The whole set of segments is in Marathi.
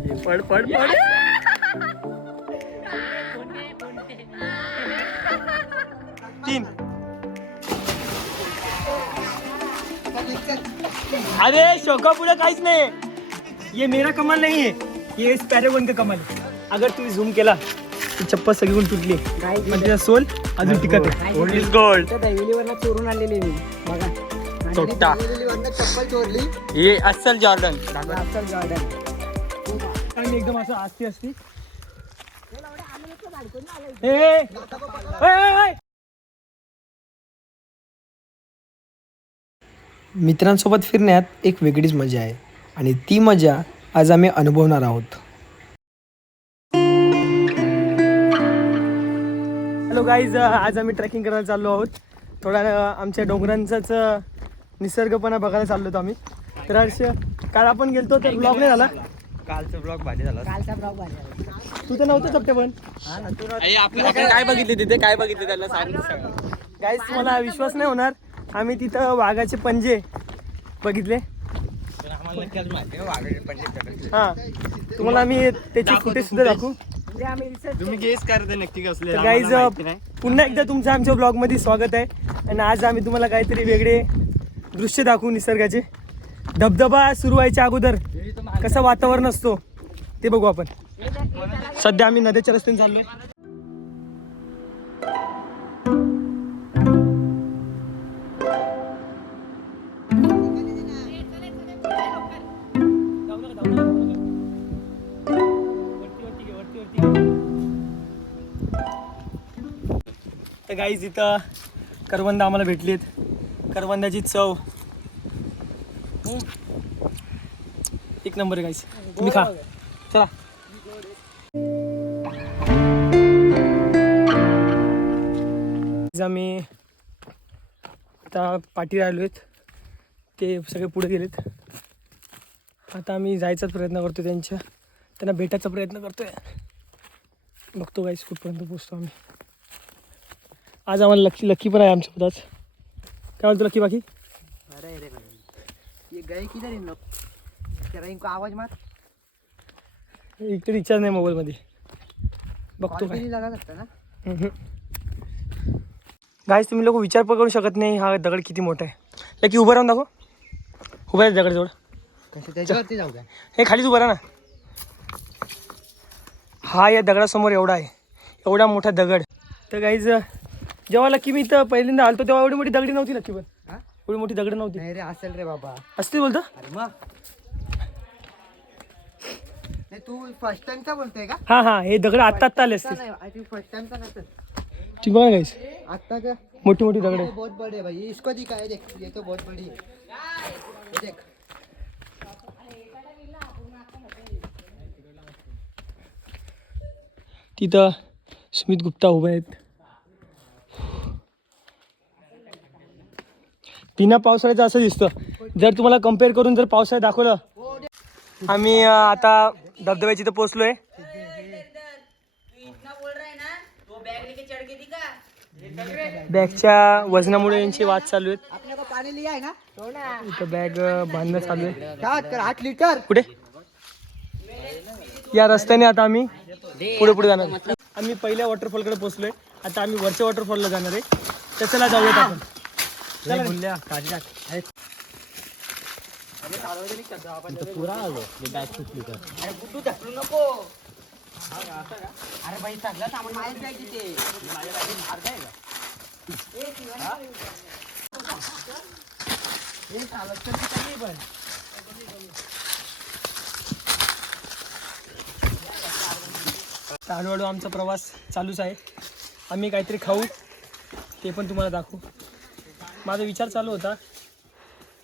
माझी पड पड पड तीन। अरे शोका पुढे काहीच नाही ये मेरा कमाल नाही है ये स्पॅरेगॉन का कमाल है। अगर तुम्ही झूम केला ती चप्पल सगळीकडून तुटली। त्याचा सोल अजून टिकत आहे. गोल्ड इज़ गोल्ड दैवेलीवरनं चोरून आलेले मी. बघा. चोट्टा चप्पल चोरली. हे अस्सल जॉर्डन. राफ्टर गार्डन आणि एकदम असं आस्ती असती. मित्रांसोबत फिरण्यात एक वेगळीच मजा आहे आणि ती मजा आज आम्ही अनुभवणार आहोत. हॅलो गाईज आज आम्ही ट्रेकिंग करायला चाललो आहोत. थोडा आमच्या डोंगरांचाच निसर्गपणा बघायला चाललो होतो आम्ही. तर काल आपण गेलतो तर ब्लॉग नाही झाला. कालचा ब्लॉग भारी तू तर नव्हतं चपटे पण आपण काय बघितले तिथे? काय बघितले त्याला सांग. गाईज तुम्हाला विश्वास नाही होणार. आम्ही तिथं वाघाचे पंजे बघितले. हा. तुम्हाला आम्ही त्याची फुटेज सुद्धा दाखवू. तुम्ही गेस करते नक्की कसले तर गाईज पुन्हा एकदा तुमचं आमच्या ब्लॉगमध्ये स्वागत आहे. आणि आज आम्ही तुम्हाला काहीतरी वेगळे दृश्य दाखवू निसर्गाचे. धबधबा सुरू व्हायच्या अगोदर. कसं वातावरण असतो ते बघू आपण. सध्या आम्ही नद्याच्या रस्त्याने चाललो तर गाईज इथं करवंद आम्हाला भेटलीत. करवंदाची चव. नंबर आहे गाईज तुम्ही खा. चला. आम्ही आता पाठी राहिलो आहेत. ते सगळे पुढे गेलेत. आता आम्ही जायचाच प्रयत्न करतो त्यांच्या. त्यांना भेटायचा प्रयत्न करतोय. बघतो गाईस कुठपर्यंत पोचतो आम्ही. आज आम्हाला लक्की लक्की पण आहे आमच्या आज. काय म्हणतो लक्की बाकी? अरे रे भाई तेरा इनको आवाज मार. इकडे रिचार्ज नाही मोबाईलमध्ये बघतो कॉल काय. ना? गाईस तुम्ही लोक विचार पण करू शकत नाही हा दगड किती मोठा आहे. लकी उभं राहून दाखव. उभं आहे दगड जवळ कसे त्याच्यावरती जाऊ द्या. हे खालीच उभं राहा ना. हा या दगडासमोर एवढा आहे. एवढा मोठा दगड. तर गाईज जेव्हा लकी मी इथं पहिल्यांदा आलतो तेव्हा एवढी मोठी दगडी नव्हती लकी पण? एवढी मोठी दगड नव्हती. नाही रे असेल रे बाबा. असते बोलतो? अरे मग. नाही तू फर्स्ट टाइमचा बोलतोय का? हां हां हे दगड आत्ता आत्ता आले असते नाही नसेल. ठीक बघा गाईस आता का? मोठी मोठी दगड. ये आहे बहुत बड़े है भाई इसको दिखा है देख ये तो बहुत बड़ी. है ये देख. तिथं स्मित गुप्ता उभे आहेत. बिना पावसाळ्याचं असं दिसतं. जर तुम्हाला कंपेअर करून जर पावसाळ्यात दाखवलं. आम्ही अं, आता धबधब्याची तर पोचलोय बॅगच्या वजनामुळे यांची वाद चालू आहेत. लिया ना इथं बॅग बांधणं चालू आहे. क्या कर आठ लिटर कुठे? या रस्त्याने आता आम्ही पुढे पुढे जाणार आहे. आम्ही पहिल्या वॉटरफॉलकडे पोहोचलोय. आता आम्ही वरच्या वॉटरफॉलला जाणार आहे. तर चला जाऊयात आपण. चला रे. अरे गुड्डू ढकलू नको. अरे भाई सगळं सामान बॅग तिथे हे? चालत तर तिथे नाही पण. तर हळूहळू आमचा प्रवास चालूच आहे. आम्ही काहीतरी खाऊ ते पण तुम्हाला दाखवू. माझा विचार चालू होता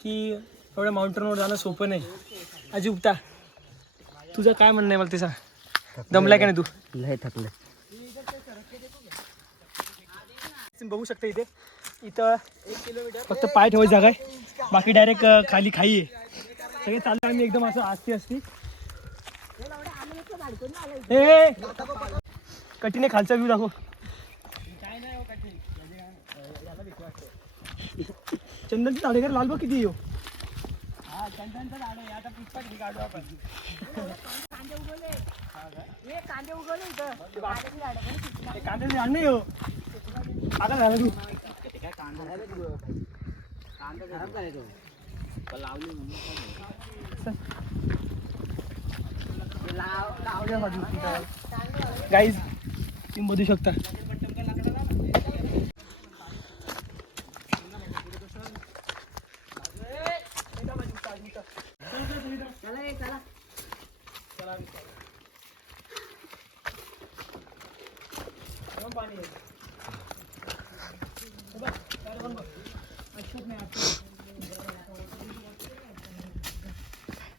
की एवढ्या माउंटेनवर जाणं सोपं नाही. आजी उपटा तुझं काय म्हणणं आहे मला ते सांग. दमलाय का नाही तू? लय थकलं. बघू शकता इथे. इथं फक्त पाय ठेवायची जागा आहे. बाकी डायरेक्ट खाली खाई आहे. सगळे चाललं आम्ही एकदम असं आस्ती असती ए कटीने खालचा व्ह्यू दाखव. चंदनची झाडेकर लाल बघ किती येऊ कांद्यांचं झाड आहे. आता पुष्पाची काढू आपण. कांदे उगवले हे कांदे उगवले इथं कांद्याची झाड नाही हो. आता झालं तू काय कांदा कांदा तो लावली गाईज तुम्ही बघू शकता.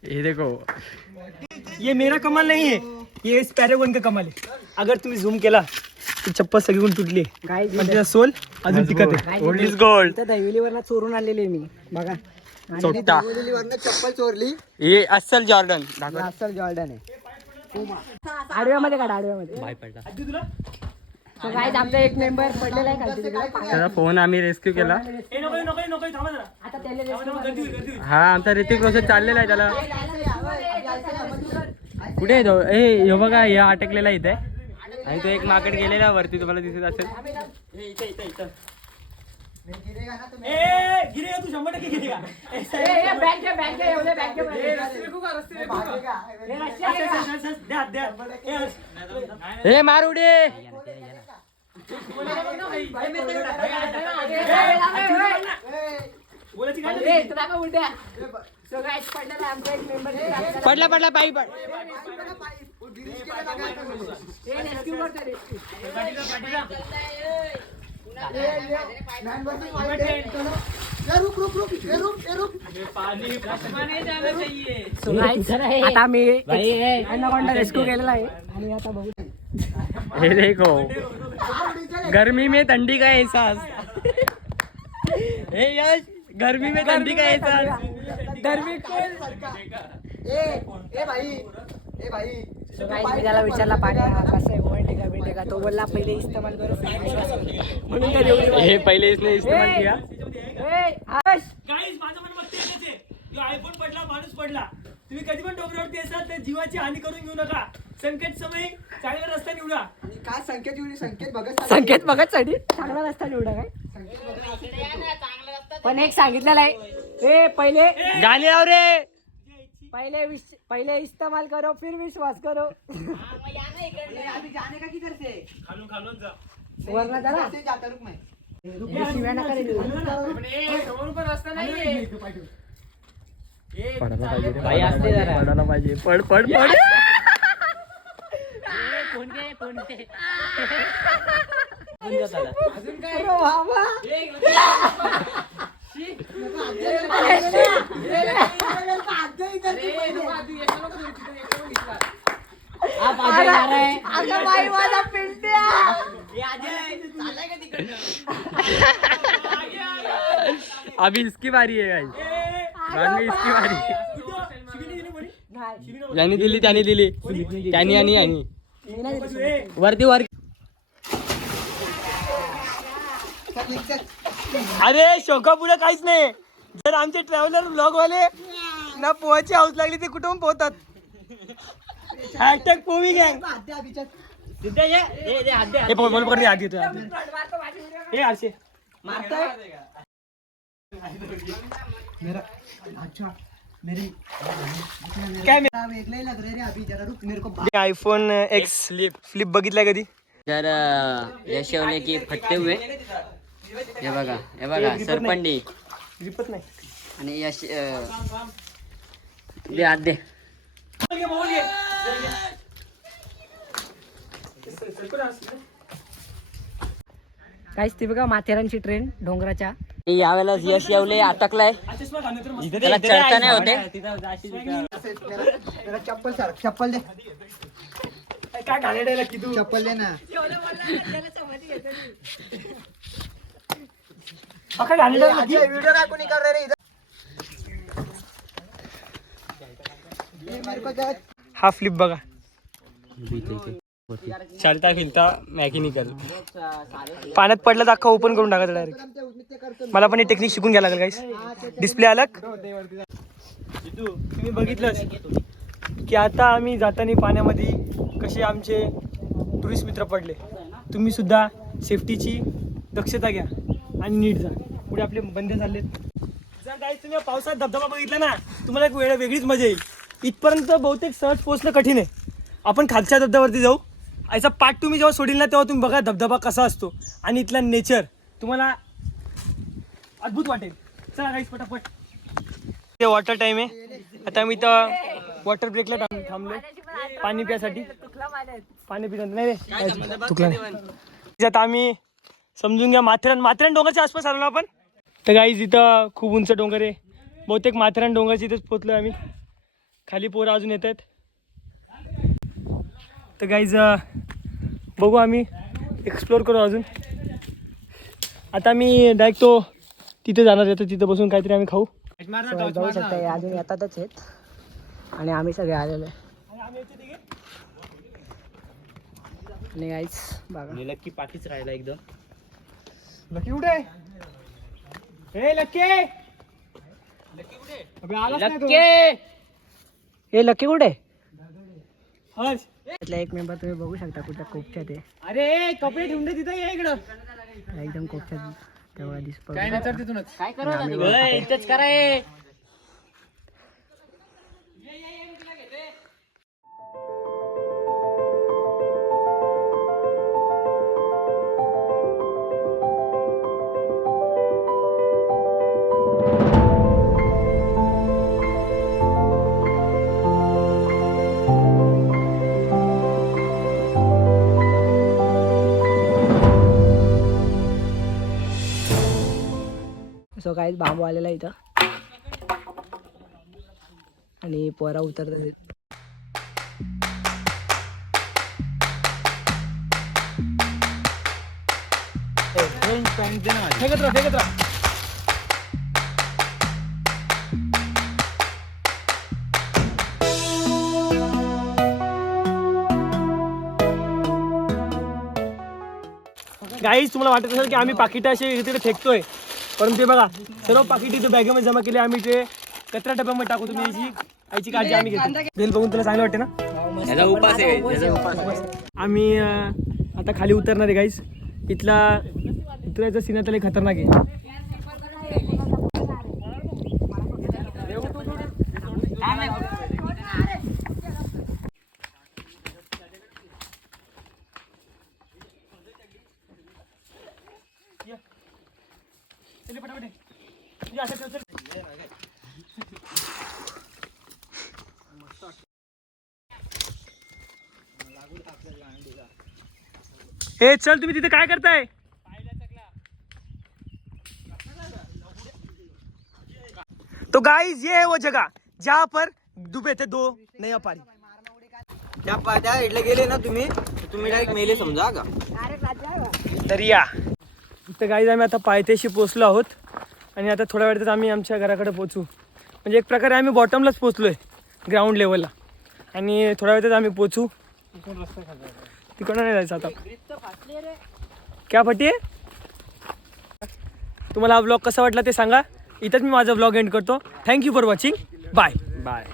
हे देखो। ये मेरा कमाल नहीं है ये इस पैरागॉन का कमाल है। अगर तुम्ही झूम केला ती चप्पल सगळीकडून तुटली पण त्याचा सोल अजून टिकत आहे. ओल्ड इज गोल्ड दहिवलीवरनं चोरून आलेले मी. बघा. आणि चोट्टा. दहिवलीवरनं चप्पल चोरली. हे अस्सल जॉर्डन. दाखव. अस्सल जॉर्डन आहे. आडव्यामध्ये काढा आडव्यामध्ये. बाय पडला. गाईज आमचा एक मेंबर पडलेला आहे खालती तिकडे. त्याचा फोन आम्ही रेस्क्यू केला. ए नको नको नको थांबा जरा आता त्याला. हा आमचा ऋतिक रोशन चाललेला आहे त्याला. कुठे आहे तो? ए ह्यो बघा ह्या अटकलेला इथे. आणि तो एक माकड गेलेला वरती तुम्हाला दिसत असेल. बँक बँक एवढे बँक. हे आहे. ए, हस. हे मार उडे पडला पडला पायी पड. हे rescue करतोय, rescue. So guys, आता आम्ही anaconda rescue केलेला आहे. आणि आता बघू हे देखो. गर्मी में ठंडी का एहसास? हे यश गर्मी में ठंडी का एहसास? गर्मी So guys, मी त्याला विचारला पाणी हा कसं आहे ओळटे का भेटे का तो बोलला पहिले इस्तेमाल करो फिर विश्वास करो. म्हणून तर एवढी हे पहिले इसने इस्तेमाल किया. ए, माझं एकच आहे. आयफोन पडला माणूस पडला. तुम्ही कधी पण डोंगरावरती असाल तर जीवाची हानी करून घेऊ नका. संकट समय चांगला रस्ता निवडा. काय संकेत एवढी संकेत बघत संकेत बघत साठी. चांगला रस्ता निवडा काय? पण एक सांगितलेलं आहे. ए पहिले गाणी लाव रे! पहिले विश- पहिले इस्तेमाल करो फिर विश्वास करो. खालून खालून जा. वरना जरा शिव्या नका रे देऊ. पडायला पाहिजे रे, पडायला पाहिजे, पडायला पाहिजे. पड पड पड. अरे बाबा. अरे, अगं बाई माझा पिंट्या अभी इसकी बारी है गाइस बाद में इसकी बारी शिवीने दिली कोणी? नाही. ज्यांनी दिली त्यांनी दिली त्यांनी आणि आणि वरती वर अरे शोका पुढे काहीच नाही. जर आमचे ट्रॅव्हलर ब्लॉग वाले ना पोहायची हाऊस लागली ते कुठून पोहतात? हॅशटॅग पोवी गँग हे बोल बोल पकड आधी येतोय आधी. हे आरशे काय आयफोन एक्स फ्लिप फ्लिप बघितलाय कधी? तर यशवले की फटते हुए. हे बघा हे बघा सरपंडी. रिपत नाही. आणि यश दे आत दे. काहीच ती बघा माथेरानची ट्रेन डोंगराच्या. यावेळेला यश येवले अटकलाय. त्याला चढता नाही होते. चप्पल सर चप्पल दे. काय घालेलं की तू चप्पल दे ना. वीडियो काय कोणी कर रे हा फ्लिप बघा. चालता फिरता मॅकॅनिकल पाण्यात पडलं तर अख्खा ओपन करून टाकायचं डायरेक्ट मला पण हे टेक्निक शिकून घ्यायला लागेल काहीच डिस्प्ले अलग. तुम्ही बघितलंच की आता आम्ही जाताना पाण्यामध्ये कसे आमचे टुरिस्ट मित्र पडले. तुम्ही सुद्धा सेफ्टीची दक्षता घ्या आणि नीट जा. पुढे आपले बंद झालेत जर काही तुम्ही पावसात धबधबा बघितला ना तुम्हाला एक वेळ वेगळीच मजा येईल. इथपर्यंत बहुतेक सहज पोहोचणं कठीण आहे. आपण खालच्या धबधब्यावरती जाऊ. याचा पाठ तुम्ही जेव्हा सोडील ना तेव्हा तुम्ही बघा धबधबा कसा असतो. आणि इथला नेचर तुम्हाला अद्भुत वाटेल. चला काहीच पटापट. ते वॉटर टाईम आहे. आता आम्ही इथं वॉटर ब्रेकला थांब थांबलो. पाणी प्यासाठी. पाणी पिण्यात नाही रे चुकलं नाही. आता आम्ही समजून घ्या. माथेरान माथेरान डोंगरच्या आसपास आलो ना आपण. तर गाईज इथं खूप उंच डोंगर आहे. बहुतेक माथेरान डोंगरच्या इथेच पोचलो आम्ही. खाली पोरं अजून येत आहेत तर गाईज बघू आम्ही. एक्सप्लोअर करू अजून. आता आम्ही डायरेक्ट तो तिथे जाणार आहे. तर तिथे बसून काहीतरी आम्ही खाऊ. जाऊ शकता हे अजून येतातच आहेत. आणि आम्ही सगळे आलेलो आहे. आणि गाईच बघा. लक्की पाठीच राहिला एकदम. लकी कुठे हे लकी! अबे आलाच नाही तो. हे लकी कुठे हर्ष. त्यातला एक मेंबर तुम्ही बघू शकता कुठल्या कोपच्यात आहे. अरे कपडे ठेवून दे तिथं ये इकडं. एकदम कोपच्यात तेव्हा दिसतो काय करू इथंच कराय सो काहीच बांबू आलेला इथं. आणि पोरा उतरतात आहेत. फेकत राहा फेकत राहा. गाईच तुम्हाला वाटत असेल की आम्ही पाकिटं असे इकडे तिकडे फेकतोय. परंतु ते बघा सर्व पाकिट इथे बॅगेमध्ये जमा केले आम्ही ते कचरा डब्यामध्ये टाकू तुम्ही याची याची काळजी आम्ही घेतो. बेल बघून तुला चांगलं वाटते ना? याचा उपास आहे आम्ही आता खाली उतरणार आहे गाईस इथला उतरायचा सीन आता लय खतरनाक आहे चल पटापट ये. ये असं ठेव, चल. हे चल तुम्ही तिथे काय करताय? तो गाइस ये है वो जगह जहाँ पर डूबे थे दो नया पारी त्या पाट्या इकडे गेले ना तुम्ही तुम्ही डायरेक्ट मेले समजा का? दर्या इथं गाईज आम्ही आता पायथ्याशी पोचलो आहोत आणि आता थोड्या वेळातच आम्ही आमच्या घराकडे पोचू म्हणजे एक प्रकारे आम्ही बॉटमलाच पोचलो आहे ग्राउंड लेवलला आणि थोड्या वेळातच आम्ही पोचू तिकडं नाही जायचं आता. क्या फटी? तुम्हाला हा ब्लॉग कसा वाटला ते सांगा. इथंच मी माझा ब्लॉग एंड करतो. Thank you for watching bye bye